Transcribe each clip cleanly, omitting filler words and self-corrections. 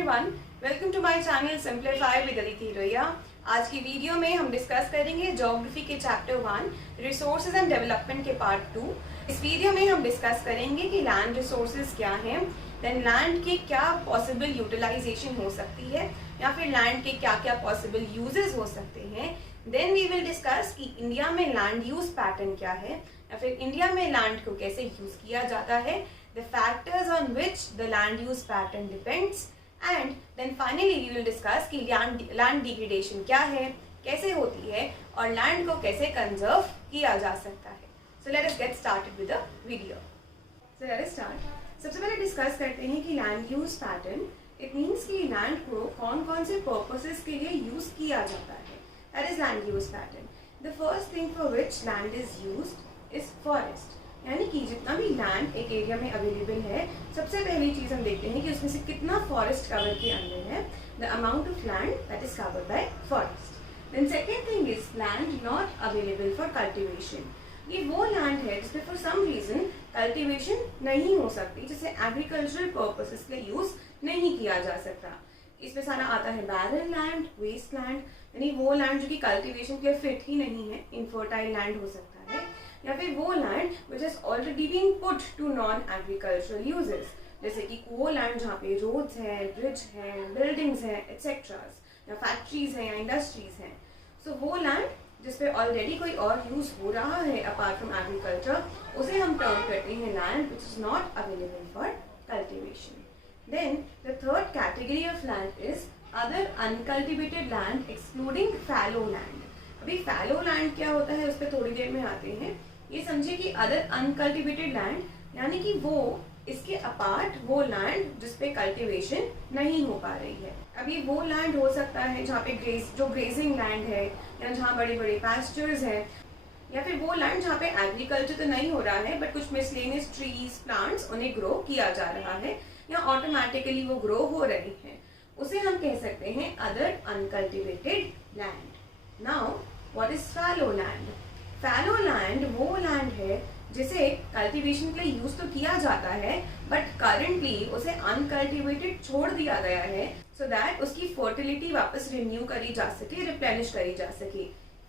Everyone, welcome to my channel simplify with Aditi Roya. आज की video में हम डिस्कस करेंगे ज्योग्राफी के चैप्टर 1 रिसोर्सेज एंड डेवलपमेंट के पार्ट 2। इस वीडियो में हम डिस्कस करेंगे कि लैंड रिसोर्सेज क्या हैं, देन लैंड के क्या पॉसिबल यूटिलाइजेशन हो सकती है या फिर लैंड के क्या क्या पॉसिबल यूजेस हो सकते हैं। देन वी विल डिस्कस कि इंडिया में लैंड यूज पैटर्न क्या है या फिर इंडिया में लैंड को कैसे यूज किया जाता है, the factors on which the land use pattern depends, and then finally we will discuss कि land degradation क्या है, कैसे होती है और land को कैसे conserve किया जा सकता है। So let us get started with the video. So let us start. सबसे पहले डिस्कस करते हैं कि land use pattern it means कि land को कौन कौन से purposes के लिए use किया जाता है। That is land use pattern. The first thing for which land is used is forest. यानी कि जितना भी लैंड एक एरिया में अवेलेबल है, सबसे पहली चीज हम देखते हैं कि उसमें से कितना फॉरेस्ट कवर के अंदर है, the amount of land that is covered by forest. Then second thing is land not available for cultivation. ये वो लैंड है जिसमें फॉर सम रीजन कल्टीवेशन नहीं हो सकती, जिसे एग्रीकल्चरल पर्पसेस के लिए यूज नहीं किया जा सकता। इसमें सारा आता है बैरन लैंड, वेस्ट लैंड, यानी वो लैंड जो कि कल्टीवेशन के लिए फिट ही नहीं है, इनफर्टाइल लैंड हो सकता है, या फिर वो land which has already been put to non agricultural uses, जैसे कि वो लैंड जहाँ पे रोड्स हैं, ब्रिज हैं, बिल्डिंग्स हैं, एक्सेट्रास, या फैक्ट्रीज हैं या इंडस्ट्रीज हैं। सो वो लैंड जिसपे ऑलरेडी कोई और यूज हो रहा है अपार्ट फ्रॉम एग्रीकल्चर, उसे हम टर्म करते हैं land which is not available for cultivation. Then the third category of land is other uncultivated land excluding fallow land. अभी फैलो लैंड क्या होता है उस पर थोड़ी देर में आते हैं। ये समझिए कि अदर अनकल्टिवेटेड लैंड यानी कि वो इसके अपार्ट वो लैंड जिसपे कल्टीवेशन नहीं हो पा रही है। अभी वो लैंड हो सकता है जहाँ पे जो ग्रेजिंग लैंड है, या जहाँ बड़े बड़े पैस्चर्स हैं, या फिर वो लैंड जहाँ पे एग्रीकल्चर तो नहीं हो रहा है बट कुछ मिसलेनियस ट्रीज प्लांट्स उन्हें ग्रो किया जा रहा है या ऑटोमेटिकली वो ग्रो हो रहे हैं, उसे हम कह सकते हैं other uncultivated land. Now what is fallow land? Fallow land वो लैंड है जिसे कल्टीवेशन के लिए यूज तो किया जाता है बट करंटली उसे अनकल्टिवेटेड छोड़ दिया गया है सो दैट उसकी फर्टिलिटी वापस रिन्यू करी जा सके, रिप्लेनिश करी जा सके।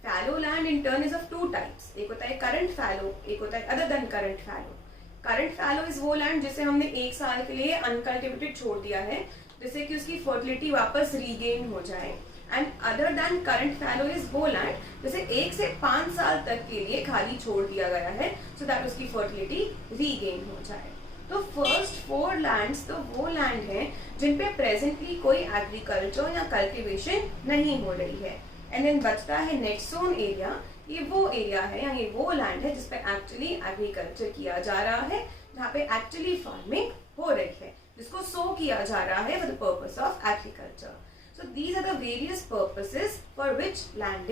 Fallow land in turn is of two types, एक होता है करंट फैलो, एक होता है other than current fallow. Current fallow is वो लैंड जिसे हमने एक साल के लिए अनकल्टिवेटेड छोड़ दिया है जिससे कि उसकी फर्टिलिटी वापस रीगेन हो जाए। And other than current fallow is वो लैंड जिसे 1 से 5 साल तक के लिए खाली छोड़ दिया गया है सो दैट उसकी फर्टिलिटी रीगेन हो जाए। तो फर्स्ट 4 लैंड्स तो वो लैंड हैं जिन पे प्रेजेंटली कोई एग्रीकल्चर या कल्टीवेशन नहीं हो रही है। एंड देन बचता है नेक्स्ट जोन एरिया। ये वो एरिया है या ये वो लैंड है जिसपे एक्चुअली एग्रीकल्चर किया जा रहा है, जहाँ पे एक्चुअली फार्मिंग हो रही है, जिसको सो किया जा रहा है for the purpose of agriculture. So these are the various purposes for which land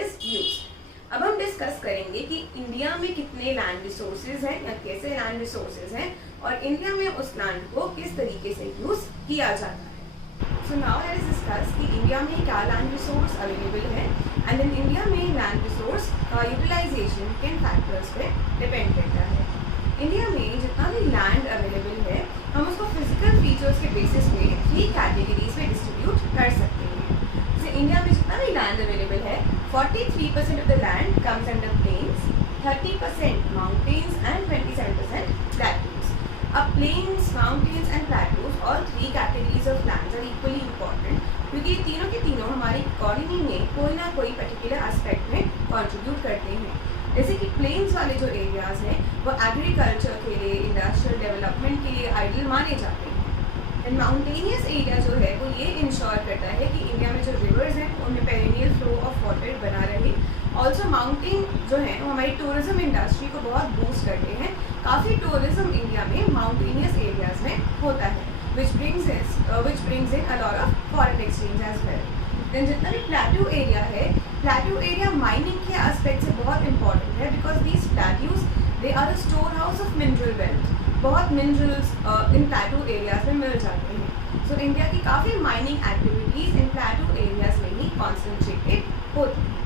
is used. अब हम डिस्कस करेंगे कि इंडिया में कितने लैंड रिसोर्सेज हैं या कैसे लैंड रिसोर्सेज हैं और इंडिया में उस लैंड को किस तरीके से यूज किया जाता है। So now let us discuss कि इंडिया में क्या लैंड रिसोर्स अवेलेबल है एंड इन इंडिया में लैंड रिसोर्स का यूटिलाइजेशन किन फैक्टर्स पे डिपेंड करता है। इंडिया में जितना भी लैंड अवेलेबल है हम उसको फिजिकल फीचर्स के बेसिस पे 3 कैटेगरीज में डिस्ट्रीब्यूट कर सकते हैं। जैसे इंडिया में जितना भी लैंड अवेलेबल है 43% of the land comes under plains, 30% mountains and 27% plateaus. अब plains, mountains and plateaus all 3 categories of lands are equally important क्योंकि ये तीनों के तीनों हमारी इकोनॉमी में कोई ना कोई पर्टिकुलर एस्पेक्ट में कॉन्ट्रीब्यूट करते हैं। जैसे कि प्लेन्स वाले जो एरियाज हैं वो एग्रीकल्चर के लिए, इंडस्ट्रियल डेवलपमेंट के लिए आइडियल माने जाते हैं। एंड माउंटेनियस एरिया जो है वो ये इंश्योर करता है कि इंडिया में जो रिवर्स हैं उनमें पेरिनियल फ्लो ऑफ वाटर बना रहे। ऑल्सो माउंटेन जो है वो हमारी टूरिज्म इंडस्ट्री को बहुत बूस्ट करते हैं। काफ़ी टूरिज्म इंडिया में माउंटेनियस एरियाज में होता है which brings in a lot of foreign exchange as well. Then जितना भी प्लेट्यू एरिया है, प्लेट्यू एरिया माइनिंग के एस्पेक्ट से बहुत इंपॉर्टेंट है because these plateaus they are a store house of mineral wealth. बहुत मिनरल्स इन प्लेट्यू एरियाज में मिल जाते हैं। सो इंडिया की काफ़ी माइनिंग एक्टिविटीज़ इन प्लेट्यू एरियाज में ही कॉन्सेंट्रेटेड होती हैं।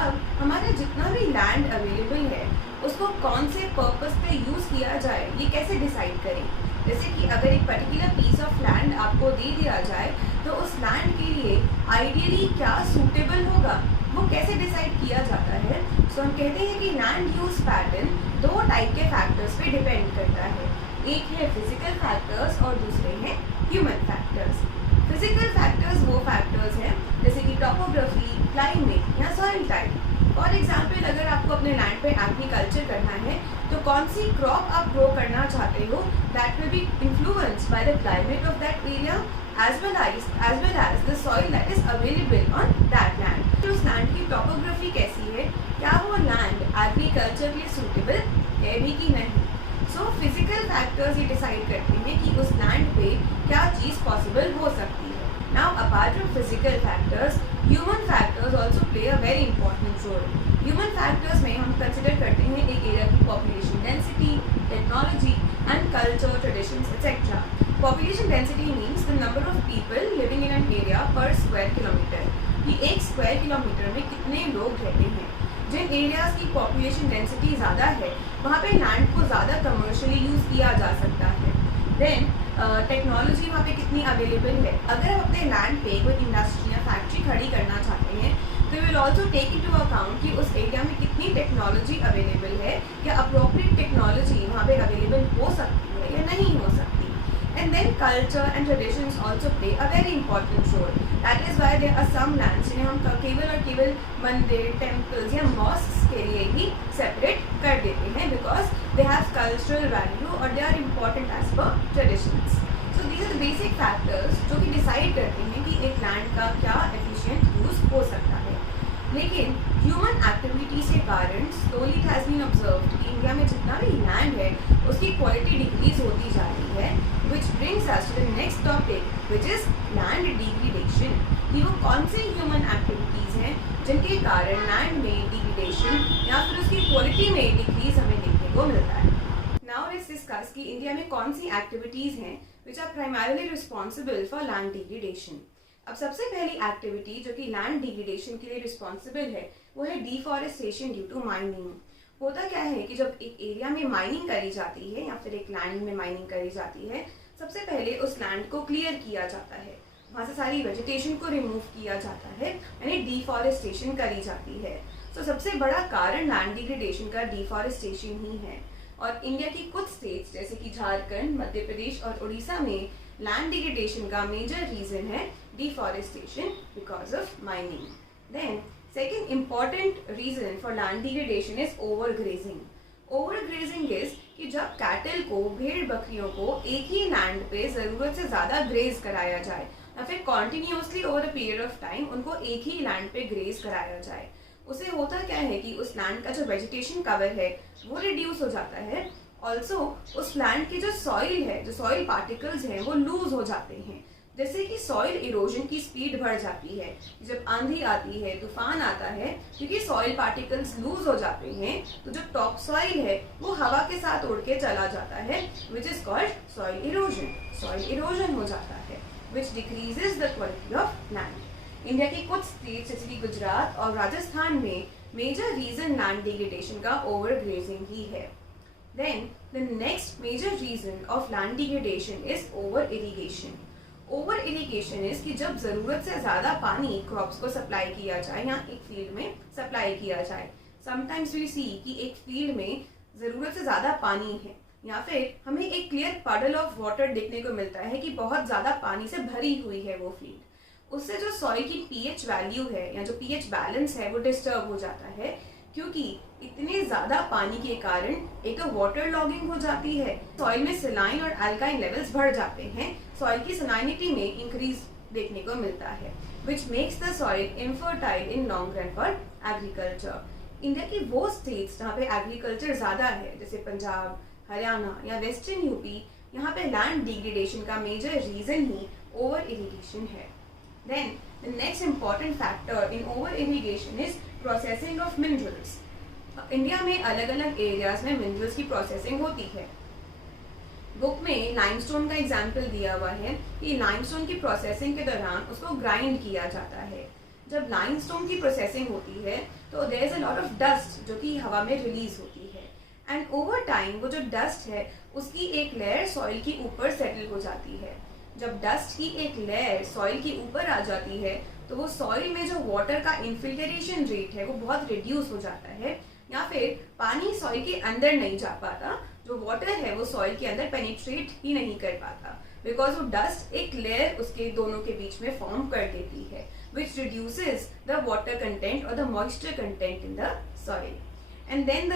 अब हमारा जितना भी लैंड अवेलेबल है उसको कौन से पर्पस पे यूज़ किया जाए ये कैसे डिसाइड करें। जैसे कि अगर एक पर्टिकुलर पीस ऑफ लैंड आपको दे दिया जाए तो उस लैंड के लिए आइडियली क्या सूटेबल होगा वो कैसे डिसाइड किया जाता है। सो हम कहते हैं कि लैंड यूज पैटर्न दो टाइप के फैक्टर्स पे डिपेंड करता है। एक है फिजिकल फैक्टर्स और दूसरे हैं ह्यूमन फैक्टर्स। फिजिकल फैक्टर्स वो फैक्टर्स हैं जैसे कि टोपोग्राफी, क्लाइमेट या सॉइल टाइप। फॉर एग्जाम्पल अगर आपको अपने लैंड पे एग्रीकल्चर करना है तो कौन सी क्रॉप आप ग्रो करना चाहते हो that will be influenced by the climate of that area as well as the soil that is available on that land। उस लैंड की टोपोग्राफी कैसी है, क्या वो लैंड एग्रीकल्चर के लिए सूटेबल है भी कि नहीं। सो फिजिकल फैक्टर्स ये डिसाइड करते हैं कि उस लैंड पे क्या चीज़ पॉसिबल हो सकती है। Now apart from physical factors, human factors also play a very important role. Human factors में हम कंसिडर करते हैं एक एरिया की population density, technology and culture, traditions etcetera. Population density means the number of people living in an area per square kilometre, कि एक square kilometre में कितने लोग रहते हैं। जिन एरियाज की पॉपुलेशन डेंसिटी ज़्यादा है वहाँ पे लैंड को ज़्यादा कमर्शियली यूज़ किया जा सकता है। देन टेक्नोलॉजी वहाँ पे कितनी अवेलेबल है। अगर हम अपने लैंड पे कोई इंडस्ट्री या फैक्ट्री खड़ी करना चाहते हैं तो will also take into account कि उस एरिया में कितनी टेक्नोलॉजी अवेलेबल है या अप्रोप्रिएट टेक्नोलॉजी वहाँ पे अवेलेबल हो सकती है या नहीं हो सकती। And then culture and traditions also play a very important role. That is why there are some lands जिन्हें हम केवल और केवल मंदिर, temples या mosques के लिए ही separate कर देते हैं because they have cultural value और they are important as per traditions. So these are the basic factors जो कि decide करते हैं कि एक land का क्या efficient use हो सकता है। लेकिन ह्यूमन एक्टिविटीज के कारण slowly it has been observed कि इंडिया में जितना भी लैंड है उसकी क्वालिटी डिक्रीज होती जा रही है, which brings us to the next topic which is land degradation. कि वो कौन से ह्यूमन एक्टिविटीज़ हैं जिनके कारण लैंड में डिग्रेडेशन या फिर उसकी क्वालिटी में डिक्रीज हमें देखने को मिलता है। नाउ लेट्स डिस्कस कि इंडिया में कौन सी एक्टिविटीज़ हैं which are primarily responsible for land degradation. अब सबसे पहली एक्टिविटी जो कि लैंड डिग्रेडेशन के लिए रिस्पॉन्सिबल है वो है डिफॉरेस्टेशन ड्यू टू माइनिंग। होता क्या है कि जब एक एरिया में माइनिंग करी जाती है या फिर एक लैंड में माइनिंग करी जाती है, सबसे पहले उस लैंड को क्लियर किया जाता है, वहाँ से सारी वेजिटेशन को रिमूव किया जाता है, यानी डिफॉरेस्टेशन करी जाती है। तो सबसे बड़ा कारण लैंड डिग्रेडेशन का डिफॉरेस्टेशन ही है। और इंडिया की कुछ स्टेट्स जैसे कि झारखंड, मध्य प्रदेश और उड़ीसा में लैंड डिग्रेडेशन का मेजर रीजन है deforestation because of mining. Then second important reason for land degradation is overgrazing. Overgrazing is कि जब कैटल को, भेड़ बकरियों को एक ही लैंड पे ज़रूरत से ज़्यादा ग्रेज कराया जाए या फिर continuously over a period of time उनको एक ही लैंड पे ग्रेज कराया जाए, उससे होता क्या है कि उस लैंड का जो वेजिटेशन कवर है वो रिड्यूस हो जाता है। ऑल्सो उस लैंड की जो सॉइल है, जो सॉइल पार्टिकल्स हैं वो लूज हो जाते हैं, जैसे कि सॉइल इरोजन की स्पीड बढ़ जाती है। जब आंधी आती है, तूफान आता है, क्योंकि सॉइल पार्टिकल्स लूज हो जाते हैं तो जो टॉप सॉइल है वो हवा के साथ उड़ के चला जाता है, which is called soil erosion. Soil erosion हो जाता है which decreases the quality of land. India की कुछ स्टेट्स जैसे कि गुजरात और राजस्थान में मेजर रीजन लैंड डिग्रेडेशन का ओवर ग्रेजिंग ही है। Then the next major reason of land degradation is over irrigation. Over irrigation is कि जब ज़रूरत से ज़्यादा पानी क्रॉप्स को सप्लाई किया जाए या एक फील्ड में सप्लाई किया जाए। समटाइम्स वी सी कि एक फील्ड में ज़रूरत से ज़्यादा पानी है या फिर हमें एक क्लियर पडल ऑफ वाटर देखने को मिलता है कि बहुत ज़्यादा पानी से भरी हुई है वो फील्ड। उससे जो सॉइल की पीएच वैल्यू है या जो पीएच बैलेंस है वो डिस्टर्ब हो जाता है, क्योंकि इतने ज़्यादा पानी के कारण एक तो वाटर लॉगिंग हो जाती है, सॉइल में सलाइन और अल्काइन लेवल्स बढ़ जाते हैं, सॉइल की सलाइनिटी में इंक्रीज देखने को मिलता है, which makes the soil infertile in long run for agriculture. India की वो स्टेट्स जहाँ पे एग्रीकल्चर ज़्यादा है जैसे पंजाब, हरियाणा या वेस्टर्न यूपी, यहाँ पे लैंड डिग्रेडेशन का मेजर रीजन ही ओवर इरिगेशन है। Then the next important factor in over irrigation is processing of minerals. India में अलग अलग एरियाज में मिनरल्स की प्रोसेसिंग होती है। बुक में लाइमस्टोन का एग्जाम्पल दिया हुआ है कि लाइमस्टोन की प्रोसेसिंग के दौरान उसको ग्राइंड किया जाता है। जब लाइमस्टोन की प्रोसेसिंग होती है तो there is a lot of dust जो कि हवा में रिलीज होती है, एंड ओवर टाइम वो जो डस्ट है उसकी एक लेयर सॉइल की ऊपर सेटल हो जाती है। जब डस्ट की एक लेयर सॉइल के ऊपर आ जाती है तो वो सॉइल में जो वाटर का इन्फिल्ट्रेशन रेट है वो बहुत रिड्यूस हो जाता है, या फिर पानी सॉइल के अंदर नहीं जा पाता, जो वाटर है वो सॉइल के अंदर पेनिट्रेट ही नहीं कर पाता, बिकॉज वो डस्ट एक लेयर उसके दोनों के बीच में फॉर्म कर देती है, which reduces the water content or the moisture content in the soil. And then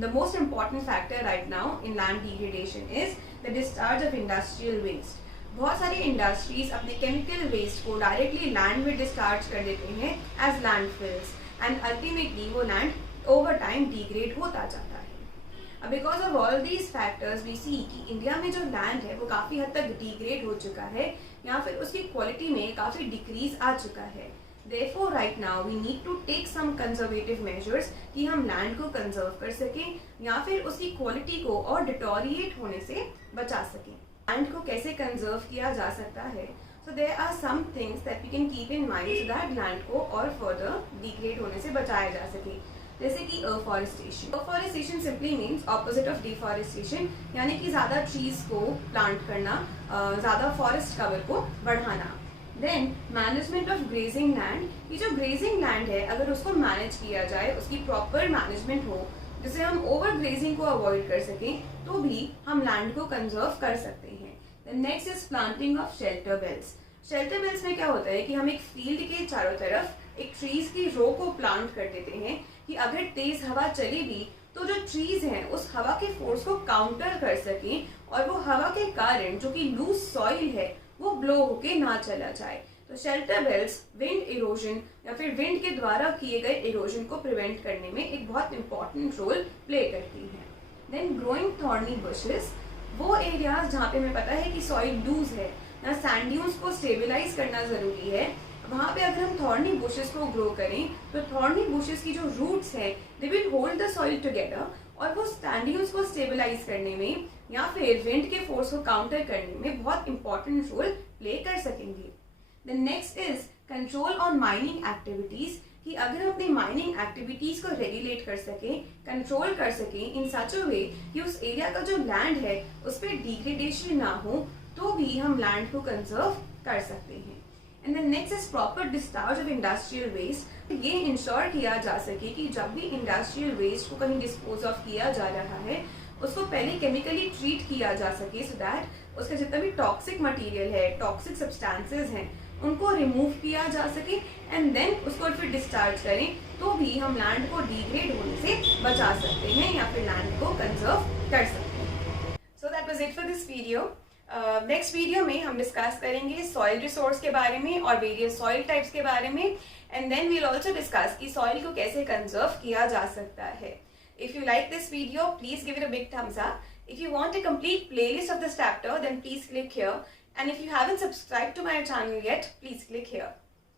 the most important factor right now in land degradation is the discharge of industrial waste. बहुत सारी industries अपने chemical waste को directly land में discharge कर देते हैं as landfills, and ultimately वो land over time degrade होता जाता है। Because of all these factors we see कि इंडिया में जो लैंड है वो काफ़ी हद तक डिग्रेड हो चुका है, या फिर उसकी क्वालिटी में काफ़ी डिक्रीज आ चुका है। Therefore, right now we need to take some conservative measures कि हम लैंड को कंजर्व कर सकें या फिर उसकी क्वालिटी को और डिटोरिएट होने से बचा सकें। लैंड को कैसे कंजर्व किया जा सकता है? So there are some things that we can keep in mind so that land को और further degrade होने से बचाया जा सके। जैसे कि afforestation. Afforestation simply means opposite of deforestation, यानी कि ज़्यादा ट्रीज को प्लांट करना, ज़्यादा फॉरेस्ट कवर को बढ़ाना। Then management of grazing land. ये जो ग्रेजिंग लैंड है अगर उसको मैनेज किया जाए, उसकी प्रॉपर मैनेजमेंट हो जिससे हम ओवर ग्रेजिंग को अवॉइड कर सकें, तो भी हम लैंड को कंजर्व कर सकते हैं। Next is planting of shelter belts. Shelter belts में क्या होता है कि हम एक फील्ड के चारों तरफ एक ट्रीज की रो को प्लांट कर देते हैं कि अगर तेज हवा चली भी तो जो ट्रीज हैं उस हवा के फोर्स को काउंटर कर सकें और वो हवा के कारण जो कि लूज सॉइल है वो ब्लो होके ना चला जाए। तो शेल्टर बेल्ट्स विंड इरोजन या फिर विंड के द्वारा किए गए इरोजन को प्रिवेंट करने में एक बहुत इंपॉर्टेंट रोल प्ले करती हैं। देन ग्रोइंग थॉर्नी बुशेस, वो एरियाज जहाँ पे हमें पता है कि सॉइल लूज है या सैंड ड्यून्स को स्टेबलाइज करना जरूरी है, वहाँ पे अगर हम थॉर्नी बुशेस को ग्रो करें तो थॉर्नी बुशेस की जो रूट्स हैं they will hold the soil together और वो सैंड ड्यून्स को स्टेबलाइज करने में या फिर विंड के फोर्स को काउंटर करने में बहुत इंपॉर्टेंट रोल प्ले कर सकेंगे। The next is control on mining activities, कि अगर हम अपनी माइनिंग एक्टिविटीज को रेगुलेट कर सकें, कंट्रोल कर सकें इन सच अ वे कि उस एरिया का जो लैंड है उस पर डिग्रेडेशन ना हो, तो भी हम लैंड को कंजर्व कर सकते हैं। And then next is proper discharge of industrial waste. ये इंश्योर किया जा सके कि जब भी इंडस्ट्रियल वेस्ट को कहीं डिस्पोज ऑफ किया जा रहा है उसको पहले केमिकली ट्रीट किया जा सके, सो दैट उसका जितना भी टॉक्सिक मटेरियल है, टॉक्सिक सब्सटेंसेस हैं, उनको रिमूव किया जा सके एंड देन उसको फिर डिस्चार्ज करें, तो भी हम लैंड को डिग्रेड होने से बचा सकते हैं या फिर लैंड को कंजर्व कर सकते हैं। So that was it for this video. Next video में हम डिस्कस करेंगे सॉइल रिसोर्स के बारे में और वेरियस सॉइल टाइप्स के बारे में, and then we'll also discuss कि सॉइल को कैसे कंजर्व किया जा सकता है। If you like this video, please give it a big thumbs up. If you want a complete playlist of this chapter, then please click here. And if you haven't subscribed to my channel yet, please click here.